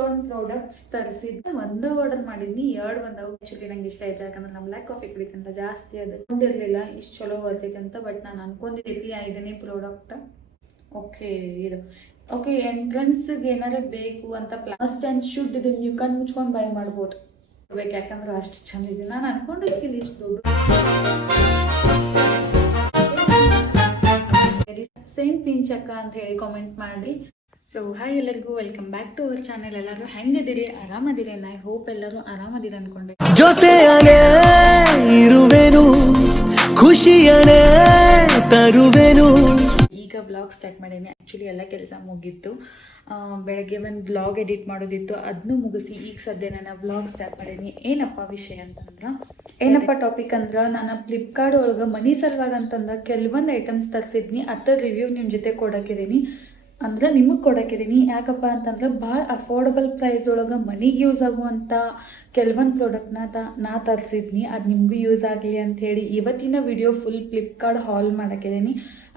ಇಷ್ಟೊಂದು ಪ್ರಾಡಕ್ಟ್ಸ್ ತರಿಸಿದ್ದು ಒಂದೇ ಆರ್ಡರ್ ಮಾಡಿದ್ನಿ, ಎರಡು ಬಂದವು. ಆ್ಯಕ್ಚುಲಿ ನಂಗೆ ಇಷ್ಟ ಆಯ್ತು, ಯಾಕಂದ್ರೆ ನಮ್ಮ ಬ್ಲ್ಯಾಕ್ ಕಾಫಿ ಕುಡಿತಂತ ಜಾಸ್ತಿ ಅದು ಕೊಂಡಿರಲಿಲ್ಲ ಇಷ್ಟು ಚಲೋ ಬರ್ತೈತೆ ಅಂತ. ಬಟ್ ನಾನು ಅನ್ಕೊಂಡಿದ್ದೈತಿ 5ನೇ ಪ್ರಾಡಕ್ಟ್. ಓಕೆ ಎಂಟ್ರೆನ್ಸ್ಗೆ ಏನಾರ ಬೇಕು ಅಂತ ಮಸ್ಟ್ ಆ್ಯಂಡ್ ಶುಡ್ ಇದು ನೀವು ಕಣ್ಣು ಮುಚ್ಕೊಂಡು ಬೈ ಮಾಡ್ಬೋದು ಬೇಕು, ಯಾಕಂದ್ರೆ ಅಷ್ಟು ಚಂದಿದೆ. ನಾನು ಅನ್ಕೊಂಡಿರ್ತೀನಿ ಇಷ್ಟು ದೊಡ್ಡ ಸೇಮ್ ಪಿಂಚಕ್ಕ ಅಂತ ಹೇಳಿ ಕಾಮೆಂಟ್ ಮಾಡಿ. ಸೊ ಹಾಯ್ ಎಲ್ಲರಿಗೂ, welcome back to our channel. ಎಲ್ಲರೂ ಹೆಂಗದಿರಿ, ಆರಾಮದಿರಿ? ಐ ಹೋಪ್ ಎಲ್ಲರೂ ಆರಾಮದಿರಿ ಅನ್ಕೊಂಡೆ. ಜೊತೆಯನೇ ಇರುವೆನು, ಖುಷಿಯನೇ ತರುವೆನು. ಈಗ ಬ್ಲಾಗ್ ಸ್ಟಾರ್ಟ್ ಮಾಡೀನಿ. ಆ್ಯಕ್ಚುಲಿ ಎಲ್ಲ ಕೆಲಸ ಮುಗಿತ್ತು. ಬೆಳಗ್ಗೆ ಒಂದು ಬ್ಲಾಗ್ ಎಡಿಟ್ ಮಾಡೋದಿತ್ತು, ಅದನ್ನೂ ಮುಗಿಸಿ ಈಗ ಸದ್ಯ ನಾನು ಬ್ಲಾಗ್ ಸ್ಟಾರ್ಟ್ ಮಾಡೀನಿ. ಏನಪ್ಪ ವಿಷಯ ಅಂತಂದ್ರೆ, ಏನಪ್ಪ ಟಾಪಿಕ್ ಅಂದ್ರೆ, ನಾನು ಫ್ಲಿಪ್ಕಾರ್ಟ್ ಒಳಗೆ ಮನಿ ಸಲುವಾಗಿ ಅಂತಂದ್ರೆ ಕೆಲವೊಂದು ಐಟಮ್ಸ್ ತರಿಸಿದ್ನಿ. ಅದರ ರಿವ್ಯೂ ನಿಮ್ಮ ಜೊತೆ ಕೊಡೋಕಿದ್ದೀನಿ, ಅಂದ್ರೆ ನಿಮಗೆ ಕೊಡೋಕಿದ್ದೀನಿ. ಯಾಕಪ್ಪ ಅಂತಂದ್ರೆ ಭಾಳ ಅಫೋರ್ಡಬಲ್ ಪ್ರೈಸ್ ಒಳಗೆ ಮನಿಗೆ ಯೂಸ್ ಆಗುವಂಥ ಕೆಲವೊಂದು ಪ್ರಾಡಕ್ಟ್ನ ನಾ ತರಿಸಿದ್ನಿ. ಅದು ನಿಮಗೂ ಯೂಸ್ ಆಗಲಿ ಅಂಥೇಳಿ ಇವತ್ತಿನ ವಿಡಿಯೋ ಫುಲ್ ಫ್ಲಿಪ್ಕಾರ್ಟ್ ಹಾಲ್ ಮಾಡೋಕ್ಕಿದ್ದೀನಿ.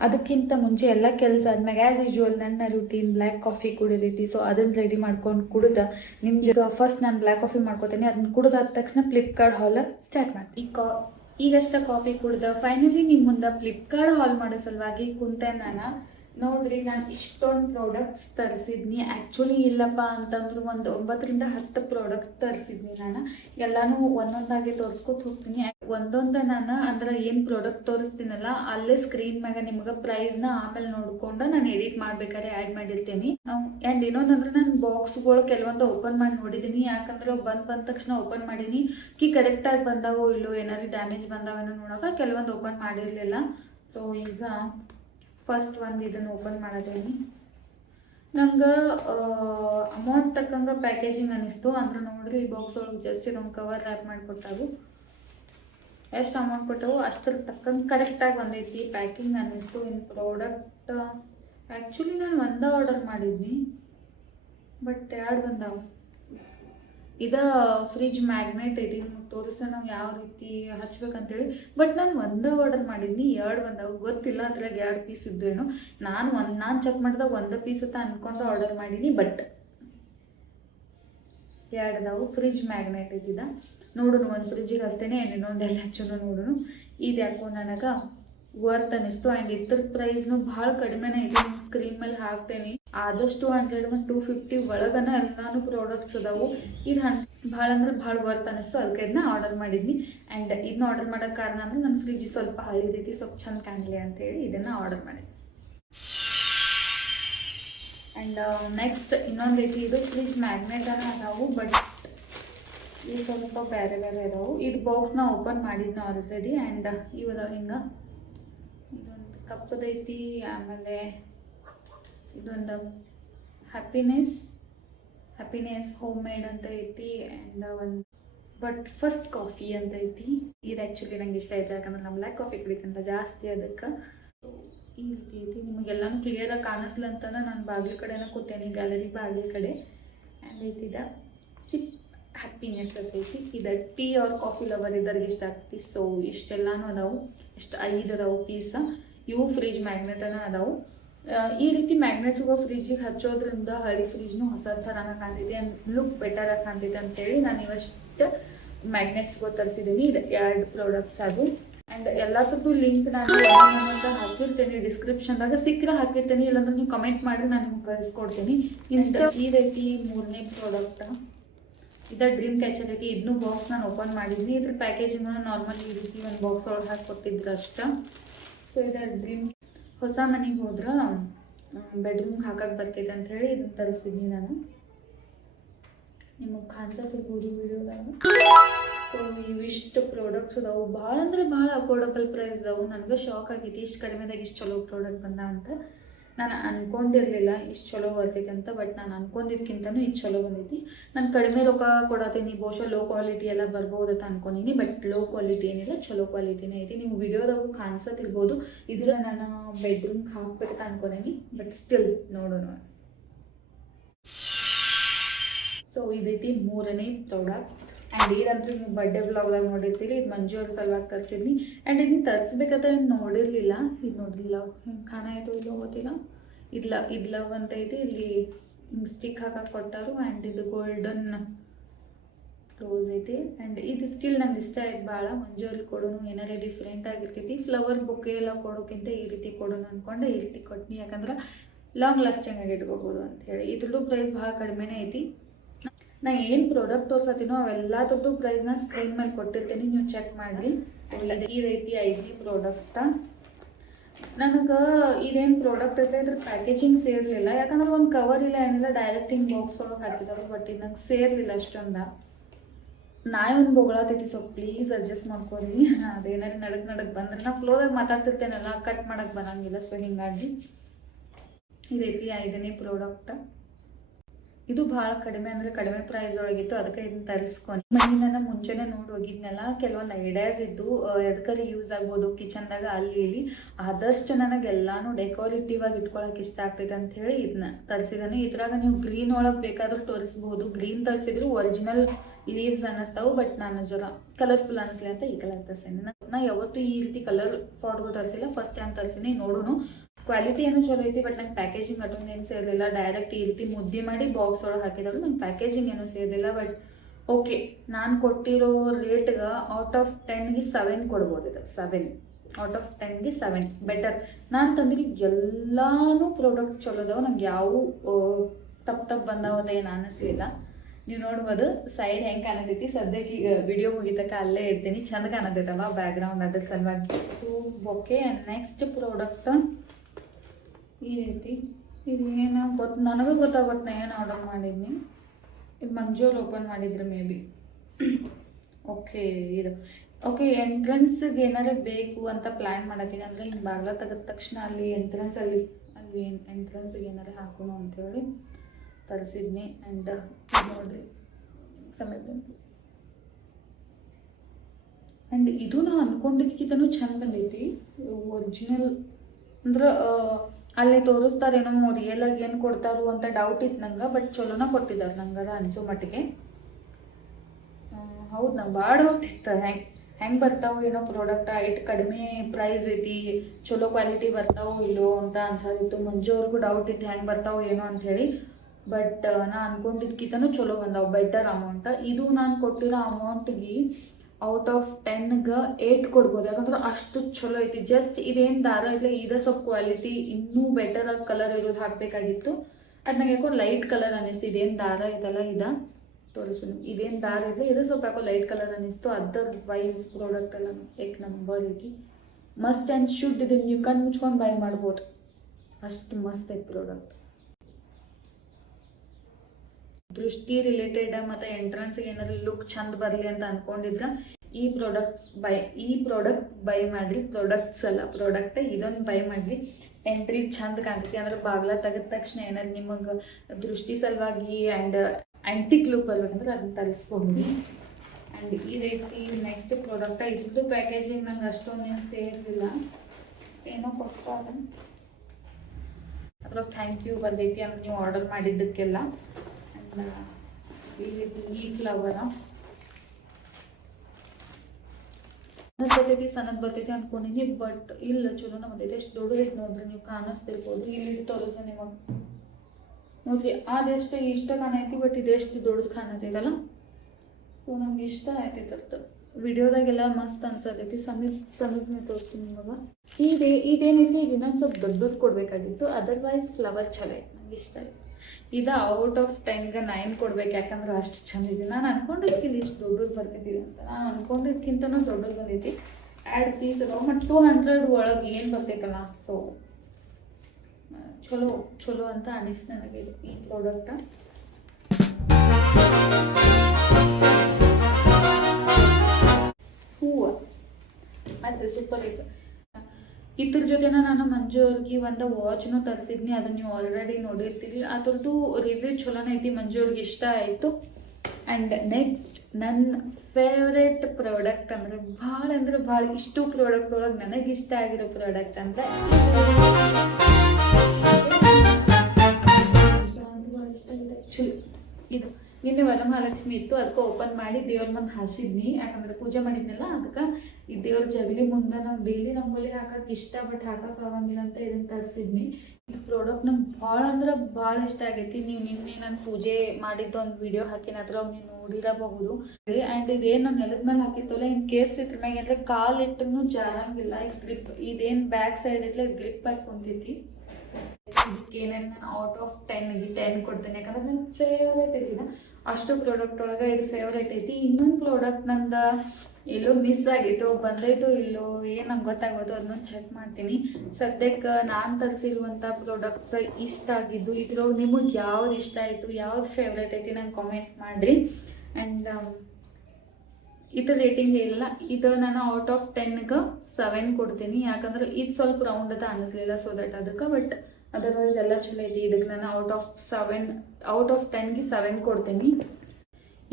ಅದಕ್ಕಿಂತ ಮುಂಚೆ ಎಲ್ಲ ಕೆಲಸ ಆದ್ಮೇಲೆ ಆ್ಯಸ್ ಯೂಶ್ವಲ್ ನನ್ನ ರೂಟೀನ್ ಬ್ಲ್ಯಾಕ್ ಕಾಫಿ ಕುಡಿದೈತಿ. ಸೊ ಅದನ್ನು ರೆಡಿ ಮಾಡ್ಕೊಂಡು ಕುಡ್ದು ನಿಮ್ಗೆ ಫಸ್ಟ್ ನಾನು ಬ್ಲ್ಯಾಕ್ ಕಾಫಿ ಮಾಡ್ಕೋತೀನಿ. ಅದನ್ನ ಕುಡಿದಾದ ತಕ್ಷಣ ಫ್ಲಿಪ್ಕಾರ್ಟ್ ಹಾಲ್ ಸ್ಟಾರ್ಟ್ ಮಾಡ್ತೀನಿ. ಈಗಷ್ಟ ಕಾಫಿ ಕುಡ್ದು ಫೈನಲಿ ನಿಮ್ಮ ಮುಂದೆ ಫ್ಲಿಪ್ಕಾರ್ಟ್ ಹಾಲ್ ಮಾಡೋ ಸಲುವಾಗಿ ಕುಂತೆ ನಾನು. ನೋಡ್ರಿ, ನಾನು ಇಷ್ಟೊಂದು ಪ್ರಾಡಕ್ಟ್ಸ್ ತರಿಸಿದ್ನಿ. ಆ್ಯಕ್ಚುಲಿ ಇಲ್ಲಪ್ಪ ಅಂತಂದ್ರೆ ಒಂದು 9ರಿಂದ 10 ಪ್ರಾಡಕ್ಟ್ ತರಿಸಿದ್ನಿ. ನಾನು ಎಲ್ಲನೂ ಒಂದೊಂದಾಗಿ ತೋರಿಸ್ಕೊತ ಹೋಗ್ತೀನಿ. ಒಂದೊಂದು ನಾನು ಅಂದ್ರೆ ಏನು ಪ್ರಾಡಕ್ಟ್ ತೋರಿಸ್ತೀನಲ್ಲ ಅಲ್ಲೇ ಸ್ಕ್ರೀನ್ ಮ್ಯಾಗ ನಿಮ್ಗೆ ಪ್ರೈಸ್ನ ಆಮೇಲೆ ನೋಡ್ಕೊಂಡು ನಾನು ಎಡಿಟ್ ಮಾಡ್ಬೇಕಾದ್ರೆ ಆ್ಯಡ್ ಮಾಡಿರ್ತೀನಿ. ಆ್ಯಂಡ್ ಇನ್ನೊಂದಂದ್ರೆ ನಾನು ಬಾಕ್ಸ್ಗಳು ಕೆಲವೊಂದು ಓಪನ್ ಮಾಡಿ ನೋಡಿದ್ದೀನಿ. ಯಾಕಂದ್ರೆ ಬಂದ ತಕ್ಷಣ ಓಪನ್ ಮಾಡೀನಿ, ಕರೆಕ್ಟಾಗಿ ಬಂದಾವೋ ಇಲ್ಲೋ, ಏನಾದ್ರು ಡ್ಯಾಮೇಜ್ ಬಂದಾವೇನೋ ನೋಡೋಕೆ ಕೆಲವೊಂದು ಓಪನ್ ಮಾಡಿರಲಿಲ್ಲ. ಸೊ ಈಗ ಫಸ್ಟ್ ಒಂದು ಇದನ್ನು ಓಪನ್ ಮಾಡೋದೇನಿ. ನಂಗೆ ಅಮೌಂಟ್ ತಕ್ಕಂಗೆ ಪ್ಯಾಕೇಜಿಂಗ್ ಅನ್ನಿಸ್ತು. ಅಂದ್ರೆ ನೋಡ್ರಿ, ಈ ಬಾಕ್ಸ್ ಒಳಗೆ ಜಸ್ಟ್ ಇದೊಂದು ಕವರ್ ರ್ಯಾಪ್ ಮಾಡಿಕೊಟ್ಟಾವು. ಎಷ್ಟು ಅಮೌಂಟ್ ಕೊಟ್ಟವು ಅಷ್ಟರ ತಕ್ಕಂಗೆ ಕರೆಕ್ಟಾಗಿ ಬಂದೈತಿ ಪ್ಯಾಕಿಂಗ್ ಅನ್ನಿಸ್ತು. ಇನ್ನು ಪ್ರಾಡಕ್ಟ್ ಆ್ಯಕ್ಚುಲಿ ನಾನು ಒಂದೇ ಆರ್ಡರ್ ಮಾಡಿದ್ನಿ, ಬಟ್ 2 ಬಂದಾವು. ಇದು ಫ್ರಿಜ್ ಮ್ಯಾಗ್ನೆಟ್ ಐತಿ, ನಿಮಗೆ ತೋರಿಸ್ತಾ ನಾವು ಯಾವ ರೀತಿ ಹಚ್ಬೇಕಂತೇಳಿ. ಬಟ್ ನಾನು ಒಂದೇ ಆರ್ಡರ್ ಮಾಡಿದ್ನಿ, 2 ಬಂದವು. ಗೊತ್ತಿಲ್ಲ ಅದ್ರಾಗ 2 ಪೀಸ್ ಇದ್ದೇನು. ನಾನು ಚೆಕ್ ಮಾಡಿದಾಗ 1 ಪೀಸ್ ಅಂತ ಅಂದ್ಕೊಂಡು ಆರ್ಡರ್ ಮಾಡೀನಿ, ಬಟ್ 2 ಅದಾವು. ಫ್ರಿಜ್ ಮ್ಯಾಗ್ನೆಟ್ ಐತಿದ ನೋಡೋಣ. ಒಂದು ಫ್ರಿಜ್ಜಿಗೆ ಅಷ್ಟೇನೆ ಇನ್ನೊಂದೆಲ್ಲ ಹಚ್ಚೋಣ ನೋಡೋಣ. ಇದು ಯಾಕೋ ನನಗೆ ವರ್ತ್ ಅನ್ನಿಸ್ತು. ಆ್ಯಂಡ್ ಇದ್ರ ಪ್ರೈಸ್ನು ಭಾಳ ಕಡಿಮೆನೇ ಐತಿ. ನಿಮ್ಗೆ ಸ್ಕ್ರೀನ್ ಮೇಲೆ ಹಾಕ್ತೇನೆ. ಆದಷ್ಟು 100 ಮತ್ತು 250 ಒಳಗನ ಎಲ್ಲಾನು ಪ್ರಾಡಕ್ಟ್ಸ್ ಅದಾವು. ಇದು ಭಾಳ ಅಂದ್ರೆ ಭಾಳ ವರ್ತ್ ಅನ್ನಿಸ್ತು, ಅದಕ್ಕೆ ಇದನ್ನ ಆರ್ಡರ್ ಮಾಡಿದ್ನಿ. ಆ್ಯಂಡ್ ಇದನ್ನ ಆರ್ಡರ್ ಮಾಡೋಕ್ಕೆ ಕಾರಣ ಅಂದ್ರೆ ನನ್ನ ಫ್ರಿಜ್ ಸ್ವಲ್ಪ ಹಳಿದೈತಿ, ಸ್ವಲ್ಪ ಚಂದ ಕಾಣಲಿ ಅಂತೇಳಿ ಇದನ್ನು ಆರ್ಡರ್ ಮಾಡಿದ್ನಿ. ಆ್ಯಂಡ್ ನೆಕ್ಸ್ಟ್ ಇನ್ನೊಂದು ಐತಿ, ಇದು ಫ್ರಿಜ್ ಮ್ಯಾಗ್ನೆಟನ ಅದಾವು, ಬಟ್ ಇದು ಸ್ವಲ್ಪ ಬೇರೆ ಬೇರೆ ಅದಾವು. ಇದು ಬಾಕ್ಸ್ನ ಓಪನ್ ಮಾಡಿದ್ನ ಆಲ್ರೆಡಿ. ಆ್ಯಂಡ್ ಇವು ಅದಾವ ಹಿಂಗೆ. ಇದೊಂದು ಕಪ್ಪದೈತಿ, ಆಮೇಲೆ ಇದೊಂದು ಹ್ಯಾಪಿನೆಸ್ ಹೋಮ್ ಮೇಡ್ ಅಂತ ಐತಿ. ಆ್ಯಂಡ್ ಒಂದು ಬಟ್ ಫಸ್ಟ್ ಕಾಫಿ ಅಂತ ಐತಿ. ಇದು ಆ್ಯಕ್ಚುಲಿ ನಂಗೆ ಇಷ್ಟ ಆಯ್ತು, ಯಾಕಂದ್ರೆ ನಮ್ಮ ಬ್ಲ್ಯಾಕ್ ಕಾಫಿ ಕುಡಿತಂತ ಜಾಸ್ತಿ ಅದಕ್ಕೆ. ಈ ರೀತಿ ಐತಿ. ನಿಮಗೆಲ್ಲನೂ ಕ್ಲಿಯರಾಗಿ ಕಾಣಿಸ್ಲ ಅಂತಂದ್ರೆ ನಾನು ಬಾಗಿಲು ಕಡೆನ ಕೂತೇನೆ, ಗ್ಯಾಲರಿ ಬಾಗಿಲು ಕಡೆ. ಆ್ಯಂಡ್ ಐತಿದ ಸಿಪ್ ಹ್ಯಾಪಿನೆಸ್ ಅಂತೈತಿ. ಇದು ಟೀ ಆರ್ ಕಾಫಿ ಲವರ್ ಇದ್ದವ್ರಿಗೆ ಇಷ್ಟ ಆಗ್ತೈತಿ. ಸೊ ಇಷ್ಟೆಲ್ಲಾನು ಅದಾವು, ಎಷ್ಟು 5 ಅದಾವು ಪೀಸ. ಇವು ಫ್ರಿಜ್ ಮ್ಯಾಗ್ನೆಟನ ಅದಾವು. ಈ ರೀತಿ ಮ್ಯಾಗ್ನೆಟ್ಸ್ಗಳು ಫ್ರಿಜ್ಜಿಗೆ ಹಚ್ಚೋದ್ರಿಂದ ಹಳಿ ಫ್ರಿಜ್ನು ಹೊಸ ಥರನ ಕಾಣ್ತೈತಿ, ಆ್ಯಂಡ್ ಲುಕ್ ಬೆಟರಾಗಿ ಕಾಣ್ತೈತಿ ಅಂತೇಳಿ ನಾನು ಇವಷ್ಟು ಮ್ಯಾಗ್ನೆಟ್ಸ್ಗಳು ತರಿಸಿದ್ದೀನಿ. ಇದು 2 ಪ್ರಾಡಕ್ಟ್ಸ್ ಅದು. ಆ್ಯಂಡ್ ಎಲ್ಲದರದ್ದು ಲಿಂಕ್ ನಾನು ಹಾಕಿರ್ತೇನೆ ಡಿಸ್ಕ್ರಿಪ್ಷನ್ದಾಗ. ಸಿಕ್ಕರೆ ಹಾಕಿರ್ತೇನೆ, ಇಲ್ಲಾಂದ್ರೆ ನೀವು ಕಮೆಂಟ್ ಮಾಡಿ ನಾನು ನಿಮ್ಗೆ ಕಳಿಸ್ಕೊಡ್ತೀನಿ. ಇದೈತಿ 3ನೇ ಪ್ರಾಡಕ್ಟ್. ಇದು ಡ್ರೀಮ್ ಕ್ಯಾಚರ್ ಐತಿ. ಇದನ್ನು ಬಾಕ್ಸ್ ನಾನು ಓಪನ್ ಮಾಡಿದ್ನಿ. ಇದ್ರ ಪ್ಯಾಕೇಜಿಂಗ್ ನಾರ್ಮಲ್ ಈ ರೀತಿ ಒಂದು ಬಾಕ್ಸ್ ಒಳಗೆ ಹಾಕಿ ಅಷ್ಟೇ. ಸೊ ಇದು ಡ್ರೀಮ್ ಹೊಸ ಮನೆಗೆ ಹೋದ್ರೆ ಬೆಡ್ರೂಮ್ಗೆ ಹಾಕಕ್ಕೆ ಬರ್ತೈತೆ ಅಂತ ಹೇಳಿ ಇದನ್ನು ತರಿಸಿದ್ನಿ ನಾನು. ನಿಮಗೆ ಕಾಣಿಸತ್ತಿರ್ಬೋದು ವಿಡಿಯೋದಾಗ. ಸೊ ಇವಿಷ್ಟು ಪ್ರಾಡಕ್ಟ್ಸ್ ಅದಾವು. ಭಾಳ ಅಂದ್ರೆ ಭಾಳ ಅಫೋರ್ಡಬಲ್ ಪ್ರೈಸ್ ಅದಾವು. ನನಗೆ ಶಾಕ್ ಆಗೈತಿ ಇಷ್ಟು ಕಡಿಮೆದಾಗ ಇಷ್ಟು ಚಲೋ ಪ್ರಾಡಕ್ಟ್ ಬಂದ ಅಂತ. ನಾನು ಅಂದ್ಕೊಂಡಿರಲಿಲ್ಲ ಇಷ್ಟು ಚಲೋ ಬರ್ತೈತೆ ಅಂತ. ಬಟ್ ನಾನು ಅಂದ್ಕೊಂಡಿದ್ದಕ್ಕಿಂತನೂ ಇದು ಚಲೋ ಬಂದೈತಿ. ನಾನು ಕಡಿಮೆ ರೊಕ್ಕ ಕೊಡತ್ತೀನಿ, ಬಹುಶಃ ಲೋ ಕ್ವಾಲಿಟಿ ಎಲ್ಲ ಬರ್ಬೋದು ಅಂತ ಅಂದ್ಕೊಂಡಿನಿ. ಬಟ್ ಲೋ ಕ್ವಾಲಿಟಿ ಏನಿಲ್ಲ, ಚಲೋ ಕ್ವಾಲಿಟಿನೇ ಐತಿ. ನೀವು ವಿಡಿಯೋದಾಗೂ ಕಾಣಿಸತ್ತಿರ್ಬೋದು. ಇದನ್ನ ನಾನು ಬೆಡ್ರೂಮ್ಗೆ ಹಾಕ್ಬೇಕಂತ ಅಂದ್ಕೊಂಡೀನಿ, ಬಟ್ ಸ್ಟಿಲ್ ನೋಡೋಣ. ಸೊ ಇದೈತಿ 3ನೇ ಪ್ರಾಡಕ್ಟ್. ಆ್ಯಂಡ್ ಇದಂತೂ ನೀವು ಬರ್ಡೇ ಬ್ಲಾಗ್ದಾಗ ನೋಡಿರ್ತೀರಿ. ಇದು ಮಂಜು ಅವ್ರ ಸಲುವಾಗಿ ತರಿಸಿದ್ನಿ. ಆ್ಯಂಡ್ ಇದನ್ನ ತರಿಸ್ಬೇಕಂತ ನೋಡಿರಲಿಲ್ಲ. ಇದು ನೋಡಿರಲಿಲ್ಲ, ಹಿಂಗೆ ಖಾನ ಆಯಿತು ಇಲ್ಲೋ ಗೊತ್ತಿಲ್ಲ. ಇದು ಲವ್ ಅಂತ ಐತಿ. ಇಲ್ಲಿ ಹಿಂಗೆ ಸ್ಟಿಕ್ ಹಾಕಕ್ಕೆ ಕೊಟ್ಟಾರು. ಆ್ಯಂಡ್ ಇದು ಗೋಲ್ಡನ್ ಕ್ಲೋಸ್ ಐತಿ. ಆ್ಯಂಡ್ ಇದು ಸ್ಟಿಲ್ ನಂಗೆ ಇಷ್ಟ ಆಯ್ತು ಭಾಳ. ಮಂಜುವಲ್ಲಿ ಕೊಡೋನು ಏನಾರೇ ಡಿಫ್ರೆಂಟ್ ಆಗಿರ್ತೈತಿ. ಫ್ಲವರ್ ಬೊಕ್ಕೆ ಎಲ್ಲ ಕೊಡೋಕ್ಕಿಂತ ಈ ರೀತಿ ಕೊಡೋನು ಅಂದ್ಕೊಂಡು ಈ ರೀತಿ ಕೊಟ್ನಿ. ಯಾಕಂದ್ರೆ ಲಾಂಗ್ ಲಾಸ್ಟಿಂಗ್ ಆಗಿ ಇಟ್ಕೋಬೋದು ಅಂಥೇಳಿ. ಇದ್ರದ್ದು ಪ್ರೈಸ್ ಭಾಳ ಕಡಿಮೆನೇ ಐತಿ. ನಾ ಏನು ಪ್ರಾಡಕ್ಟ್ ತೋರ್ಸತ್ತೀನೋ ಅವೆಲ್ಲದ್ರದ್ದು ಪ್ರೈಸ್ನ ಸ್ಕ್ರೀನ್ ಮೇಲೆ ಕೊಟ್ಟಿರ್ತೀನಿ, ನೀವು ಚೆಕ್ ಮಾಡಿ. ಸೊ ಈ ರೀತಿ ಐತಿ ಪ್ರಾಡಕ್ಟ. ನನಗೆ ಇದೇನು ಪ್ರಾಡಕ್ಟ್ ಐತೆ ಇದ್ರ ಪ್ಯಾಕೇಜಿಂಗ್ ಸೇರಲಿಲ್ಲ. ಯಾಕಂದ್ರೆ ಒಂದು ಕವರ್ ಇಲ್ಲ ಏನಿಲ್ಲ, ಡೈರೆಕ್ಟ್ ಹಿಂಗೆ ಬಾಕ್ಸ್ ಒಳಗೆ ಹಾಕಿದ್ದಾರೆ. ಬಟ್ ಇದು ನಂಗೆ ಸೇರಲಿಲ್ಲ ಅಷ್ಟೊಂದು. ನಾಯಿ ಒಂದು ಬೊಗಳತೈತಿ, ಸೊ ಪ್ಲೀಸ್ ಅಡ್ಜಸ್ಟ್ ಮಾಡ್ಕೊರಿ. ಅದೇನಾದ್ರು ನಡಕ್ ಬಂದ್ರೆ ನಾ ಫ್ಲೋದಾಗ ಮಾತಾಡ್ತಿರ್ತೇನಲ್ಲ, ಕಟ್ ಮಾಡೋಕ್ಕೆ ಬರೋಂಗಿಲ್ಲ. ಸೊ ಹೀಗಾಗಿ ಈ ರೀತಿ 5ನೇ ಪ್ರಾಡಕ್ಟ್. ಇದು ಭಾಳ ಕಡಿಮೆ ಅಂದರೆ ಕಡಿಮೆ ಪ್ರೈಸ್ ಒಳಗಿತ್ತು, ಅದಕ್ಕೆ ಇದನ್ನ ತರಿಸ್ಕೊಂಡು ಮನೆ ನಾನು ಮುಂಚೆನೇ ನೋಡಿ ಹೋಗಿದ್ನೆಲ್ಲ. ಕೆಲವೊಂದು ಐಡಿಯಾಸ್ ಇದ್ದು ಎದಕ್ಕಲ್ಲಿ ಯೂಸ್ ಆಗ್ಬೋದು ಕಿಚನ್ದಾಗ ಅಲ್ಲಿ ಇಲ್ಲಿ. ಆದಷ್ಟು ನನಗೆಲ್ಲಾನು ಡೆಕೋರೇಟಿವ್ ಆಗಿ ಇಟ್ಕೊಳಕ್ಕೆ ಇಷ್ಟ ಆಗ್ತೈತೆ ಅಂತ ಹೇಳಿ ಇದನ್ನ ತರಿಸಿದಾನೆ. ಇದ್ರಾಗ ನೀವು ಗ್ರೀನ್ ಒಳಗೆ ಬೇಕಾದ್ರೂ ತೋರಿಸ್ಬೋದು. ಗ್ರೀನ್ ತರಿಸಿದ್ರು ಒರಿಜಿನಲ್ ಲೀವ್ಸ್ ಅನ್ನಿಸ್ತಾವು, ಬಟ್ ನಾನು ಜರ ಕಲರ್ಫುಲ್ ಅನ್ನಿಸ್ಲಿ ಅಂತ ಈ ಕಲರ್ ತರಿಸೀನಿ. ನಾ ಯಾವತ್ತೂ ಈ ರೀತಿ ಕಲರ್ ಫಾಟ್ಗೂ ತರಿಸಿಲ್ಲ, ಫಸ್ಟ್ ಟೈಮ್ ತರಿಸೀನಿ. ನೋಡೋಣ ಕ್ವಾಲಿಟಿ ಏನೋ ಚಲೋ ಐತಿ, ಬಟ್ ನಂಗೆ ಪ್ಯಾಕೇಜಿಂಗ್ ಅಟೊಂದು ಏನು ಸೇರಿಲ್ಲ. ಡೈರೆಕ್ಟ್ ಈ ರೀತಿ ಮುದ್ದೆ ಮಾಡಿ ಬಾಕ್ಸ್ ಒಳಗೆ ಹಾಕಿದ್ರು. ನಂಗೆ ಪ್ಯಾಕೇಜಿಂಗ್ ಏನೂ ಸೇರಿಲ್ಲ. ಬಟ್ ಓಕೆ, ನಾನು ಕೊಟ್ಟಿರೋ ರೇಟ್ಗೆ ಔಟ್ ಆಫ್ 10ಗೆ 7 ಕೊಡ್ಬೋದು. ಇದು 7 ಔಟ್ ಆಫ್ 10ಗೆ 7 ಬೆಟರ್. ನಾನು ತಂದಿರೋ ಎಲ್ಲಾನು ಪ್ರಾಡಕ್ಟ್ ಚಲೋ ಅದಾವ. ನಂಗೆ ಯಾವ ತಪ್ಪು ಬಂದಾವದ ಏನು ಅನ್ನಿಸ್ಲಿಲ್ಲ. ನೀವು ನೋಡ್ಬೋದು ಸೈಡ್ ಹೆಂಗೆ ಕಾಣತೈತಿ. ಸದ್ಯಕ್ಕೆ ಈಗ ವಿಡಿಯೋ ಮುಗಿತಕ್ಕ ಅಲ್ಲೇ ಇಡ್ತೀನಿ. ಚಂದ ಕಾಣತೈತಲ್ಲ ಬ್ಯಾಕ್ಗ್ರೌಂಡ್, ಅದ್ರ ಸಲುವಾಗಿ ಬೊಕ್ಕೆ. ಆ್ಯಂಡ್ ನೆಕ್ಸ್ಟ್ ಪ್ರಾಡಕ್ಟ್ ಈ ರೀತಿ. ಇದು ಏನು ನನಗೂ ಗೊತ್ತಾಗುತ್ತೆ ನಾ ಏನು ಆರ್ಡರ್ ಮಾಡಿದ್ನಿ. ಇದು ಮಂಜೂರು ಓಪನ್ ಮಾಡಿದ್ರು ಮೇ ಬಿ. ಓಕೆ, ಇದು ಓಕೆ ಎಂಟ್ರೆನ್ಸ್ಗೆ ಏನಾರೇ ಬೇಕು ಅಂತ ಪ್ಲ್ಯಾನ್ ಮಾಡತ್ತೀನಿ. ಅಂದರೆ ಹಿಂಗೆ ಬಾಗ್ಲ ತೆಗೆದ ತಕ್ಷಣ ಅಲ್ಲಿ ಎಂಟ್ರೆನ್ಸ್ಗೆ ಏನಾರೇ ಹಾಕೋಣ ಅಂಥೇಳಿ ತರಿಸಿದ್ನಿ. ಆ್ಯಂಡ್ ನೋಡಿರಿ ಸಮೇತ. ಆ್ಯಂಡ್ ಇದು ನಾ ಅಂದ್ಕೊಂಡಿದ್ದಕ್ಕಿಂತನೂ ಚಂದ ಬಂದೈತಿ. ಒರಿಜಿನಲ್ ಅಂದ್ರೆ ಅಲ್ಲಿ ತೋರಿಸ್ತಾರೇನೋ ರಿಯಲ್ ಆಗಿ ಏನು ಕೊಡ್ತಾರೋ ಅಂತ ಡೌಟ್ ಇತ್ತು ನಂಗೆ. ಬಟ್ ಚಲೋನ ಕೊಟ್ಟಿದ್ದಾರೆ ನಂಗರ ಅನ್ಸೋ ಮಟ್ಟಿಗೆ. ಹೌದು, ನಂಗೆ ಭಾಳ ಡೌಟ್ ಇತ್ತು ಹೆಂಗೆ ಬರ್ತಾವೋ ಏನೋ ಪ್ರಾಡಕ್ಟ್. ಐಟ್ ಕಡಿಮೆ ಪ್ರೈಸ್ ಐತಿ, ಚಲೋ ಕ್ವಾಲಿಟಿ ಬರ್ತಾವೋ ಇಲ್ಲೋ ಅಂತ ಅನ್ಸೋದಿತ್ತು. ಮಂಜು ಅವ್ರಿಗೂ ಡೌಟ್ ಇತ್ತು ಹೆಂಗೆ ಬರ್ತಾವೋ ಏನೋ ಅಂಥೇಳಿ. ಬಟ್ ನಾ ಅಂದ್ಕೊಂಡಿದ್ದಕ್ಕಿಂತನೂ ಚಲೋ ಬಂದಾವ, ಬೆಟರ್ ಅಮೌಂಟ್. ಇದು ನಾನು ಕೊಟ್ಟಿರೋ ಅಮೌಂಟ್ಗೆ ಔಟ್ ಆಫ್ 10ಗೆ 8 ಕೊಡ್ಬೋದು. ಯಾಕಂದ್ರೆ ಅಷ್ಟು ಚಲೋ ಐತಿ. ಜಸ್ಟ್ ಇದೇನು ದಾರ ಇಲ್ಲ, ಇದು ಸ್ವಲ್ಪ ಕ್ವಾಲಿಟಿ ಇನ್ನೂ ಬೆಟರ್ ಆಗಿ ಕಲರ್ ಇರೋದು ಹಾಕಬೇಕಾಗಿತ್ತು. ಅದು ನಂಗೆ ಯಾಕೋ ಲೈಟ್ ಕಲರ್ ಅನ್ನಿಸ್ತು. ಇದೇನು ದಾರ ಇದಲ್ಲ ಇದು ತೋರಿಸ್ತೀನಿ. ಇದೇನು ದಾರ ಇದೆ ಇದು ಸ್ವಲ್ಪ ಯಾಕೋ ಲೈಟ್ ಕಲರ್ ಅನ್ನಿಸ್ತು. ಅದರ್ವೈಸ್ ಪ್ರಾಡಕ್ಟ್ ಎಲ್ಲ ಏಕ್ ನಂಬರ್ ಐತಿ. Must and should. ಇದನ್ನು ನೀವು ಕಣ್ಣು ಮುಚ್ಕೊಂಡು ಬೈ ಮಾಡ್ಬೋದು, ಅಷ್ಟು ಮಸ್ತ್ ಐತಿ ಪ್ರಾಡಕ್ಟ್. ದೃಷ್ಟಿ ರಿಲೇಟೆಡ್ ಮತ್ತು ಎಂಟ್ರೆನ್ಸ್ಗೆ ಏನಾದ್ರು ಲುಕ್ ಚಂದ ಬರಲಿ ಅಂತ ಅಂದ್ಕೊಂಡಿದ್ರೆ ಈ ಪ್ರಾಡಕ್ಟ್ ಬೈ ಮಾಡಿರಿ. ಪ್ರಾಡಕ್ಟ್ ಇದೊಂದು ಬೈ ಮಾಡಿರಿ. ಎಂಟ್ರಿ ಚಂದ ಕಾಣ್ತೈತಿ. ಅಂದ್ರೆ ಬಾಗ್ಲ ತೆಗೆದ ತಕ್ಷಣ ಏನಾದ್ರು ನಿಮಗೆ ದೃಷ್ಟಿ ಸಲುವಾಗಿ ಆ್ಯಂಡ್ ಆ್ಯಂಟಿಕ್ ಲುಕ್ ಬರ್ಬೇಕಂದ್ರೆ ಅದನ್ನ ತರಿಸ್ಕೊಂಡು. ಆ್ಯಂಡ್ ಈ ರೀತಿ ನೆಕ್ಸ್ಟ್ ಪ್ರಾಡಕ್ಟ. ಇದ್ರದ್ದು ಪ್ಯಾಕೇಜಿಂಗ್ ನಂಗೆ ಅಷ್ಟೊಂದೇನು ಸೇರಿಲ್ಲ, ಏನೋ ಕೊಡ್ತಾರೆ. ಅದ್ರಾಗ ಥ್ಯಾಂಕ್ ಯು ಬಂದೈತಿ ಅಂದ್ರೆ ನೀವು ಆರ್ಡರ್ ಮಾಡಿದ್ದಕ್ಕೆಲ್ಲ. ಈ ರೀತಿ ಈ ಫ್ಲವರ ಬರ್ತೈತಿ, ಸಣ್ಣದು ಬರ್ತೈತಿ ಅನ್ಕೊಂಡಿನಿ. ಬಟ್ ಇಲ್ಲ, ಚಲೋನ ಬಂದೈತಿ. ಎಷ್ಟು ದೊಡ್ಡದೈತಿ ನೋಡ್ರಿ, ನೀವು ಕಾಣಿಸ್ತಿರ್ಬೋದು. ಇಲ್ಲಿ ತೋರಿಸ ನಿಮಗೆ ನೋಡ್ರಿ. ಅದೆಷ್ಟು ಇಷ್ಟ ಕಾಣೈತಿ, ಬಟ್ ಇದೆಷ್ಟು ದೊಡ್ಡದು ಕಾಣತೈತಲ್ಲ. ಸೊ ನಮ್ಗೆ ಇಷ್ಟ ಆಯ್ತೈತರ್ತ. ವಿಡಿಯೋದಾಗೆಲ್ಲ ಮಸ್ತ್ ಅನ್ಸತೈತಿ. ಸಮೀಪನೇ ತೋರಿಸ್ತೀನಿ ನಿಮಗೆ. ಇದೇನಿಲ್ಲ, ಈಗ ಇನ್ನೊಂದು ಸ್ವಲ್ಪ ದೊಡ್ಡದು ಕೊಡಬೇಕಾಗಿತ್ತು. ಅದರ್ವೈಸ್ ಫ್ಲವರ್ ಚಲೋ ಐತೆ, ನಂಗೆ ಇಷ್ಟ ಆಯ್ತು. ಇದು ಔಟ್ ಆಫ್ 10ಗೆ 9 ಕೊಡ್ಬೇಕು. ಯಾಕಂದ್ರೆ ಅಷ್ಟು ಚಂದ ಇದೆ. ನಾನು ಅನ್ಕೊಂಡಿದ್ದಕ್ಕಿಲ್ಲ ಇಷ್ಟು ದೊಡ್ಡದು ಬರ್ತೈತಿ ಅಂತ. ನಾನು ಅನ್ಕೊಂಡಿದ್ದಕ್ಕಿಂತನೂ ದೊಡ್ಡದು ಬಂದೈತಿ. ಆ್ಯಡ್ ಪೀಸ್ ಅದಾವ. ಮತ್ತು 200 ಒಳಗೆ ಏನು ಬರ್ತೈತಲ್ಲ. ಸೊ ಚಲೋ ಅಂತ ಅನಿಸ್ತು ನನಗೆ ಇದು ಈ ಪ್ರಾಡಕ್ಟ. ಹೂವು ಮಸ್ತ್ ಸೂಪರ್ ಐತೆ. ಇದ್ರ ಜೊತೆನ ನಾನು ಮಂಜು ಅವ್ರಿಗೆ ಒಂದು ವಾಚ್ನು ತರಿಸಿದ್ನಿ. ಅದನ್ನ ನೀವು ಆಲ್ರೆಡಿ ನೋಡಿರ್ತೀರಿ. ಅದ್ರದ್ದು ರಿವ್ಯೂ ಚಲೋನ ಐತಿ, ಮಂಜು ಅವ್ರಿಗೆ ಇಷ್ಟ ಆಯಿತು. ಆ್ಯಂಡ್ ನೆಕ್ಸ್ಟ್ ನನ್ನ ಫೇವ್ರೆಟ್ ಪ್ರಾಡಕ್ಟ್ ಅಂದರೆ ಭಾಳ ಇಷ್ಟು ಪ್ರಾಡಕ್ಟ್ ಒಳಗೆ ನನಗೆ ಇಷ್ಟ ಆಗಿರೋ ಪ್ರಾಡಕ್ಟ್ ಅಂದರೆ ಭಾಳ ಇಷ್ಟ ಆಗಿದೆ ಆ್ಯಕ್ಚುಲಿ. ಇದು ನಿನ್ನೆ ವರಮಹಾಲಕ್ಷ್ಮಿ ಇತ್ತು, ಅದಕ್ಕೆ ಓಪನ್ ಮಾಡಿ ದೇವ್ರ ಮುಂದೆ ಹಾಸಿದ್ನಿ. ಯಾಕಂದ್ರೆ ಪೂಜೆ ಮಾಡಿದ್ನಲ್ಲ, ಅದಕ್ಕೆ ಈ ದೇವ್ರ ಜಗಲಿ ಮುಂದೆ ನಾವು ಡೈಲಿ ರಂಗೋಲಿ ಹಾಕಕ್ಕೆ ಇಷ್ಟ, ಬಟ್ ಹಾಕಕ್ಕೆ ಆಗಂಗಿಲ್ಲ ಅಂತ ಇದನ್ನು ತರಿಸಿದ್ನಿ. ಈ ಪ್ರಾಡಕ್ಟ್ ನಂಗೆ ಭಾಳ ಅಂದ್ರೆ ಭಾಳ ಇಷ್ಟ ಆಗೈತಿ. ನೀವು ನಿನ್ನೆ ನಾನು ಪೂಜೆ ಮಾಡಿದ್ದು ಒಂದು ವಿಡಿಯೋ ಹಾಕಿನ ಅದ್ರಾಗ ನೀವು ನೋಡಿರಬಹುದು. ಆ್ಯಂಡ್ ಇದೇನು ನಾನು ನೆಲದ ಮೇಲೆ ಹಾಕಿತ್ತಲ್ಲ, ಇನ್ ಕೇಸ್ ಇದ್ರ ಮ್ಯಾಗ ಅಂದರೆ ಕಾಲು ಇಟ್ಟನು ಜಾರಂಗಿಲ್ಲ. ಈ ಗ್ರಿಪ್ ಇದೇನು ಬ್ಯಾಕ್ ಸೈಡ್ ಐತ್ಲ, ಇದು ಗ್ರಿಪ್ ಆಗಿ ಕುಂತೈತಿ. ಇದಕ್ಕೆ ಏನೇನು ನಾನು ಔಟ್ ಆಫ್ 10 ಕೊಡ್ತೇನೆ, ಯಾಕಂದ್ರೆ ನನ್ನ ಫೇವ್ರೇಟ್ ಐತಿನ. ಅಷ್ಟು ಪ್ರಾಡಕ್ಟ್ ಒಳಗೆ ಇದು ಫೇವ್ರೇಟ್ ಐತಿ. ಇನ್ನೊಂದು ಪ್ರಾಡಕ್ಟ್ ನಂದು ಎಲ್ಲೋ ಮಿಸ್ ಆಗಿತ್ತು, ಬಂದೈತೋ ಇಲ್ಲೋ ಏನು ನಂಗೆ ಗೊತ್ತಾಗೋದು, ಅದನ್ನೊಂದು ಚೆಕ್ ಮಾಡ್ತೀನಿ. ಸದ್ಯಕ್ಕೆ ನಾನು ತರಿಸಿರುವಂಥ ಪ್ರಾಡಕ್ಟ್ಸ್ ಇಷ್ಟ ಆಗಿದ್ದು. ಇದ್ರೊಳಗೆ ನಿಮಗೆ ಯಾವ್ದು ಇಷ್ಟ ಆಯಿತು, ಯಾವ್ದು ಫೇವ್ರೇಟ್ ಐತಿ ನಂಗೆ ಕಾಮೆಂಟ್ ಮಾಡಿರಿ. ಆ್ಯಂಡ್ ಇದು ರೇಟಿಂಗ್ ಇಲ್ಲ, ಇದು ನಾನು ಔಟ್ ಆಫ್ 10ಗೆ 7 ಕೊಡ್ತೀನಿ. ಯಾಕಂದ್ರೆ ಇದು ಸ್ವಲ್ಪ ರೌಂಡ್ ಅಂತ ಅನ್ನಿಸ್ಲಿಲ್ಲ, ಸೊ ದಟ್ ಅದಕ್ಕೆ. ಬಟ್ ಅದರ್ವೈಸ್ ಎಲ್ಲ ಚಲೋ ಐತಿ. ಇದಕ್ಕೆ ನಾನು ಔಟ್ ಆಫ್ 10ಗೆ 7 ಕೊಡ್ತೀನಿ.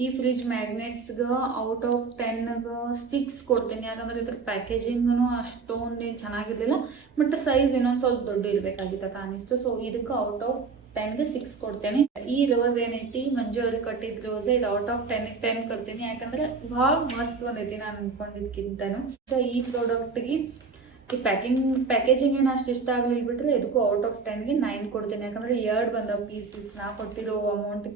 ಈ ಫ್ರಿಜ್ ಮ್ಯಾಗ್ನೆಟ್ಸ್ಗೆ ಔಟ್ ಆಫ್ 10ಗೆ 6 ಕೊಡ್ತೀನಿ. ಯಾಕಂದ್ರೆ ಇದ್ರ ಪ್ಯಾಕೇಜಿಂಗೂ ಅಷ್ಟೊಂದೇನು ಚೆನ್ನಾಗಿರಲಿಲ್ಲ, ಬಟ್ ಸೈಜ್ ಇನ್ನೊಂದು ಸ್ವಲ್ಪ ದೊಡ್ಡ ಇರಬೇಕಾಗಿತ್ತು ಅನ್ನಿಸ್ತು. ಸೊ ಇದಕ್ಕೆ ಔಟ್ ಆಫ್ 10ಗೆ 6 ಕೊಡ್ತೇನೆ. ಈ ರೋಸ್ ಏನೈತಿ, ಮಂಜು ಅವ್ರಿಗೆ ಕೊಟ್ಟಿದ್ದು ರೋಸ್, ಇದು ಔಟ್ ಆಫ್ 10ಗೆ 10 ಕೊಡ್ತೀನಿ. ಯಾಕಂದ್ರೆ ಭಾಳ ಮಸ್ತ್ ಬಂದೈತಿ ನಾನು ಅನ್ಕೊಂಡಿದ್ಕಿಂತನೂ. ಸೊ ಈ ಪ್ರಾಡಕ್ಟ್ಗೆ ಈ ಪ್ಯಾಕೇಜಿಂಗ್ ಏನು ಅಷ್ಟು ಇಷ್ಟ ಆಗಲಿಲ್ಲ ಬಿಟ್ರೆ ಇದಕ್ಕೂ ಔಟ್ ಆಫ್ 10ಗೆ 9 ಕೊಡ್ತೀನಿ. ಯಾಕಂದ್ರೆ 2 ಬಂದವು ಪೀಸಸ್. ನಾ ಕೊಟ್ಟಿರೋ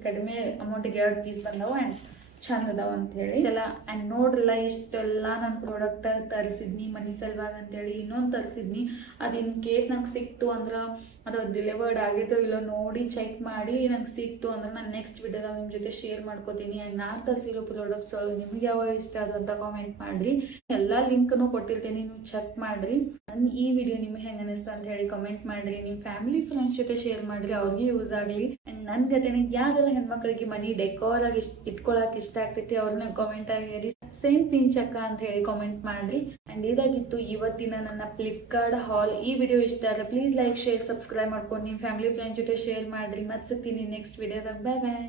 ಕಡಿಮೆ ಅಮೌಂಟಿಗೆ 2 ಪೀಸ್ ಬಂದವು ಆ್ಯಂಡ್ ಚಂದ ಅದಾವ ಅಂಥೇಳಿ ಎಲ್ಲ. ಆ್ಯಂಡ್ ನೋಡ್ರಲ್ಲ, ಇಷ್ಟೆಲ್ಲ ನಾನು ಪ್ರಾಡಕ್ಟ್ ತರಿಸಿದ್ನಿ ಮನಿ ಸಲುವಾಗಿ ಅಂತೇಳಿ. ಇನ್ನೊಂದು ತರಿಸಿದ್ನಿ, ಅದು ಇನ್ ಕೇಸ್ ನಂಗೆ ಸಿಕ್ತು ಅಂದ್ರೆ, ಅದು ಡೆಲಿವರ್ಡ್ ಆಗಿದ್ದೋ ಇಲ್ಲೋ ನೋಡಿ ಚೆಕ್ ಮಾಡಿ ನಂಗೆ ಸಿಕ್ತು ಅಂದ್ರೆ ನಾನು ನೆಕ್ಸ್ಟ್ ವಿಡಿಯೋದಾಗ ನಿಮ್ಮ ಜೊತೆ ಶೇರ್ ಮಾಡ್ಕೋತೀನಿ. ಆ್ಯಂಡ್ ನಾನು ತರಿಸಿರೋ ಪ್ರಾಡಕ್ಟ್ಸ್ ಒಳಗೆ ನಿಮ್ಗೆ ಯಾವ ಇಷ್ಟ ಅದು ಅಂತ ಕಾಮೆಂಟ್ ಮಾಡಿರಿ. ಎಲ್ಲ ಲಿಂಕ್ನು ಕೊಟ್ಟಿರ್ತೀನಿ, ನೀವು ಚೆಕ್ ಮಾಡಿರಿ. ನನ್ನ ಈ ವಿಡಿಯೋ ನಿಮಗೆ ಹೆಂಗೆ ಅನಿಸ್ತು ಅಂತ ಹೇಳಿ ಕಮೆಂಟ್ ಮಾಡಿರಿ. ನಿಮ್ಮ ಫ್ಯಾಮಿಲಿ ಫ್ರೆಂಡ್ಸ್ ಜೊತೆ ಶೇರ್ ಮಾಡಿರಿ, ಅವ್ರಿಗೆ ಯೂಸ್ ಆಗಲಿ. ಆ್ಯಂಡ್ ನನ್ನ ಜೊತೆನೆ ಯಾರೆಲ್ಲ ಹೆಣ್ಮಕ್ಳಿಗೆ ಮನಿ ಡೆಕೋರ್ ಆಗಿ ಇಟ್ಕೊಳಕ್ಕೆ ಇಷ್ಟ ಆಗ್ತೈತಿ ಅವ್ರನ್ನ ಕಾಮೆಂಟ್ ಆಗಿ ಹೇಳಿ. ಸೇಮ್ ಪಿಂಚ್ ಅಕ್ಕ ಅಂತ ಹೇಳಿ ಕಾಮೆಂಟ್ ಮಾಡ್ರಿ. ಆ್ಯಂಡ್ ಇದಾಗಿತ್ತು ಇವತ್ತಿನ ನನ್ನ ಫ್ಲಿಪ್ಕಾರ್ಟ್ ಹಾಲ್. ಈ ವಿಡಿಯೋ ಇಷ್ಟ ಆದರೆ ಪ್ಲೀಸ್ ಲೈಕ್, ಶೇರ್, ಸಬ್ಸ್ಕ್ರೈಬ್ ಮಾಡ್ಕೊಂಡು ನಿಮ್ಮ ಫ್ಯಾಮಿಲಿ ಫ್ರೆಂಡ್ಸ್ ಜೊತೆ ಶೇರ್ ಮಾಡಿರಿ. ಮತ್ತೆ ಸಿಗ್ತೀನಿ ನೆಕ್ಸ್ಟ್ ವಿಡಿಯೋದಾಗ. ಬಾಯ್ ಬಾಯ್.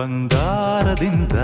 ಬಂಗಾರದಿಂದ